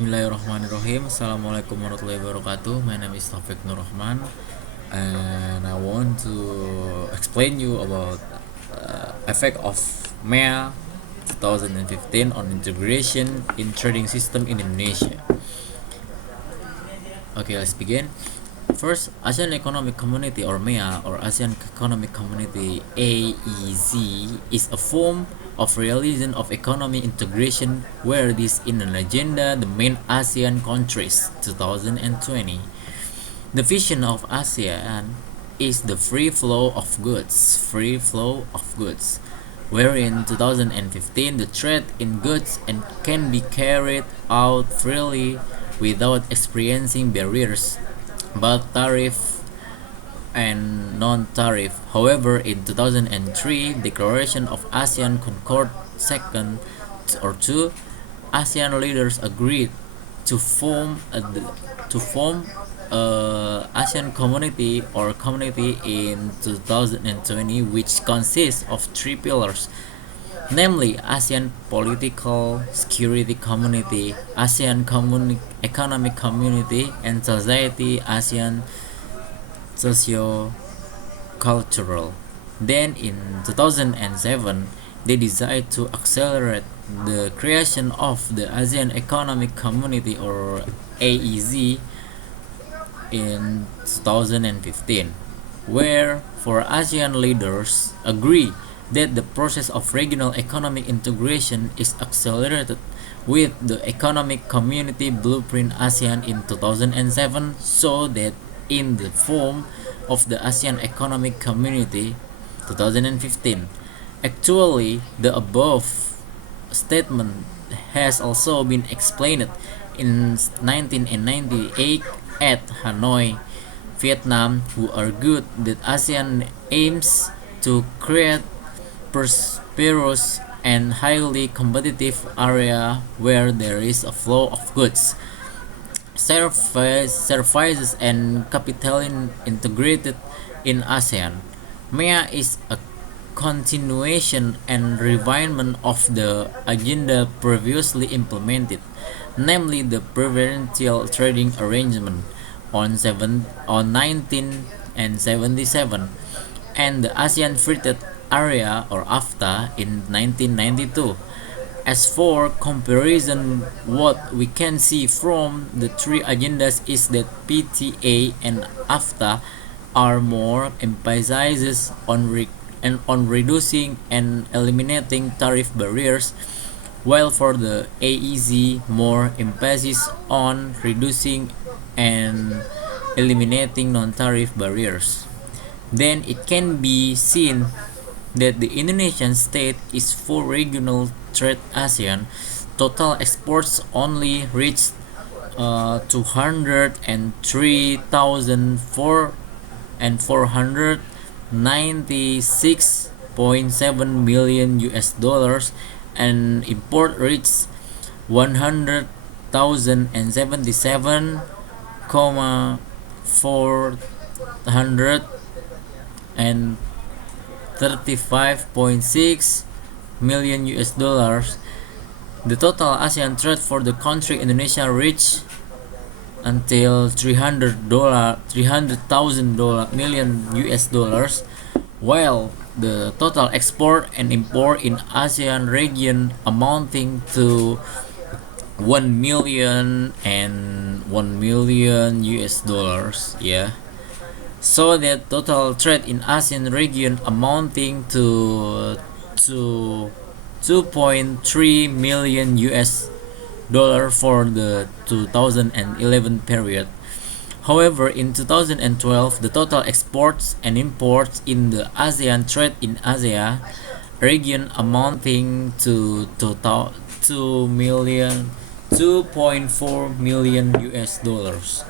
Bismillahirrahmanirrahim. Assalamualaikum warahmatullahi wabarakatuh. My name is Taufik Nur Rahman, and I want to explain you about effect of MEA 2015 on integration in trading system in Indonesia. Okay, let's begin. First, ASEAN Economic Community or MEA or ASEAN Economic Community AEZ is a form of realism of economic integration where this in an agenda the main ASEAN countries 2020. The vision of ASEAN is the free flow of goods, wherein 2015 the trade in goods and can be carried out freely without experiencing barriers, both tariff and non-tariff. However, in 2003, Declaration of ASEAN Concord Second or 2, ASEAN leaders agreed to form a ASEAN community or community in 2020, which consists of three pillars, namely ASEAN Political Security Community, ASEAN Economic Community, and Society ASEAN Socio-Cultural. Then in 2007, they decided to accelerate the creation of the ASEAN Economic Community or AEZ in 2015, where four ASEAN leaders agree that the process of regional economic integration is accelerated with the Economic Community Blueprint ASEAN in 2007, so that in the form of the ASEAN Economic Community 2015. Actually, the above statement has also been explained in 1998 at Hanoi, Vietnam, who argued that ASEAN aims to create prosperous and highly competitive area where there is a flow of goods, services and capital integrated in ASEAN. MEA is a continuation and refinement of the agenda previously implemented, namely the preferential trading arrangement on 1977 and the ASEAN Free Trade Area or AFTA in 1992. As for comparison, what we can see from the three agendas is that PTA and AFTA are more emphasis on reducing and eliminating tariff barriers, while for the AEZ more emphasis on reducing and eliminating non-tariff barriers. Then it can be seen that the Indonesian state is full regional trade ASEAN. Total exports only reached 203,496.7 million US dollars, and import reached 100,077,435.6 million US dollars. The total ASEAN trade for the country Indonesia reached until $300,000 million US dollars, while the total export and import in ASEAN region amounting to 1 million US dollars. So that total trade in ASEAN region amounting to 2.3 million US dollar for the 2011 period. However, in 2012, the total exports and imports in the ASEAN trade in ASEAN region amounting to 2.4 million US dollars.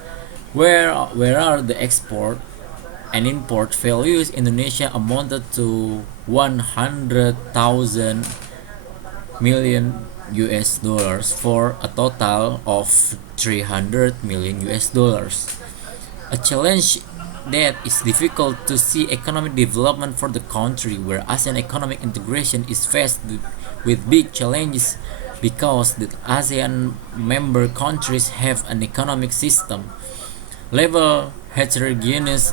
Where are the export and import values Indonesia amounted to 100,000 million US dollars for a total of 300 million US dollars. A challenge that is difficult to see economic development for the country where ASEAN economic integration is faced with big challenges because the ASEAN member countries have an economic system level heterogeneous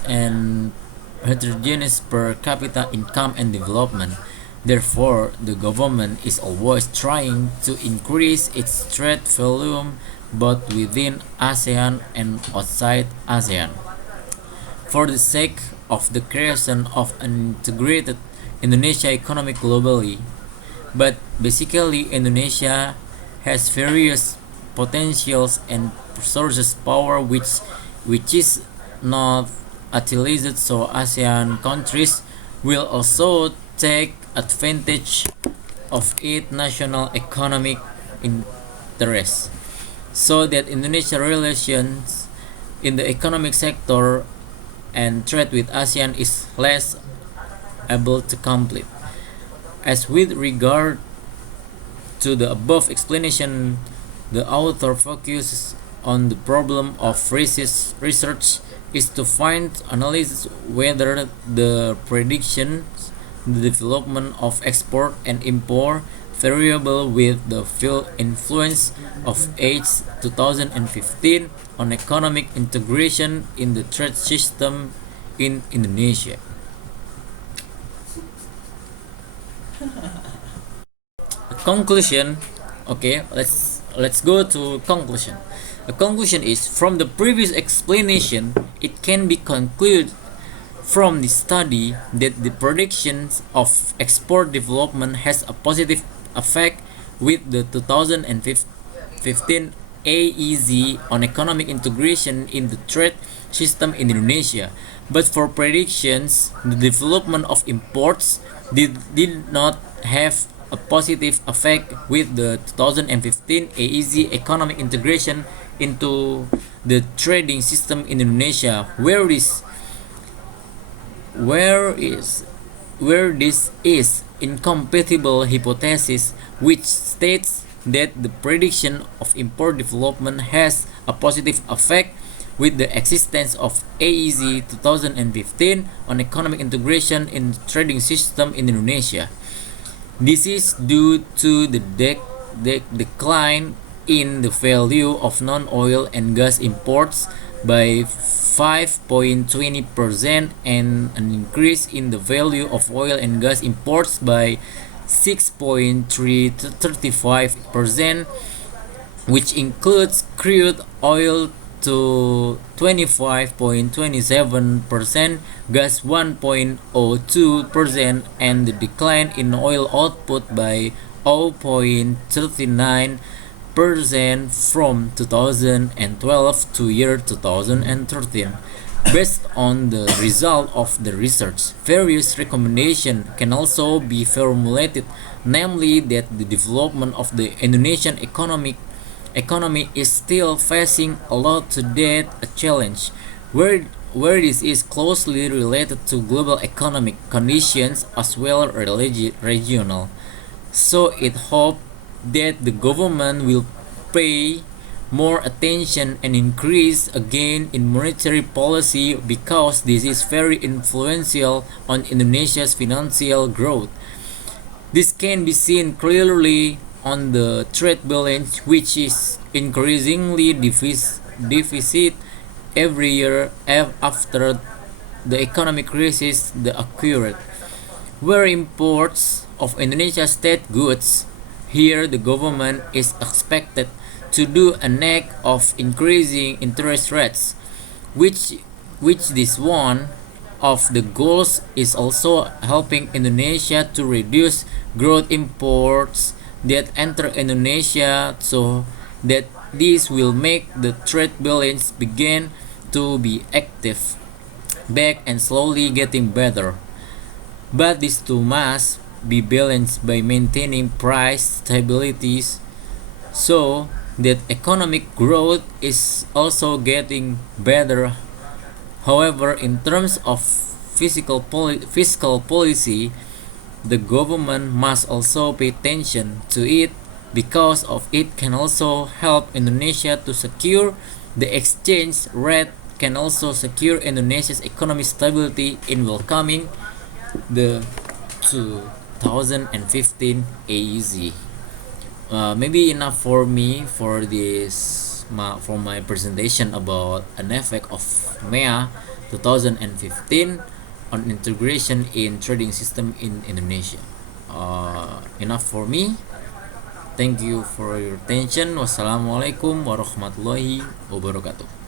per capita income and development. Therefore, the government is always trying to increase its trade volume both within ASEAN and outside ASEAN. For the sake of the creation of an integrated Indonesia economy globally, but basically Indonesia has various potentials and sources power which is not utilized, so ASEAN countries will also take advantage of its national economic interests so that Indonesia relations in the economic sector and trade with ASEAN is less able to complete. As with regard to the above explanation, the author focuses on the problem of research is to find analysis whether the predictions, the development of export and import variable with the field influence of age 2015 on economic integration in the trade system in Indonesia. Conclusion. Okay, let's go to conclusion. The conclusion is from the previous explanation it can be concluded from the study that the predictions of export development has a positive effect with the 2015 AEZ on economic integration in the trade system in Indonesia. But for predictions, the development of imports did not have a positive effect with the 2015 AEZ economic integration into the trading system in Indonesia, where this is incompatible hypothesis which states that the prediction of import development has a positive effect with the existence of AEZ 2015 on economic integration in the trading system in Indonesia. This is due to the decline in the value of non-oil and gas imports by 5.20% and an increase in the value of oil and gas imports by 6.35%, which includes crude oil to 25.27%, gas 1.02%, and the decline in oil output by 0.39% from 2012 to year 2013. Based on the result of the research, various recommendations can also be formulated, namely that the development of the Indonesian economy is still facing a lot to that a challenge, where this is closely related to global economic conditions as well as regional. So it hoped that the government will pay more attention and increase again in monetary policy because this is very influential on Indonesia's financial growth. This can be seen clearly on the trade balance, which is increasingly deficit every year after the economic crisis occurred, where imports of Indonesia's state goods. Here, the government is expected to do an act of increasing interest rates, which this one of the goals is also helping Indonesia to reduce growth imports that enter Indonesia, so that this will make the trade balance begin to be active back and slowly getting better. But this too must be balanced by maintaining price stability so that economic growth is also getting better. However, in terms of fiscal policy, the government must also pay attention to it because of it can also help Indonesia to secure the exchange rate, can also secure Indonesia's economic stability in welcoming the 2015 AEZ. maybe enough for me for for my presentation about an effect of MEA 2015 on integration in trading system in Indonesia. Enough for me. Thank you for your attention. Wassalamualaikum warahmatullahi wabarakatuh.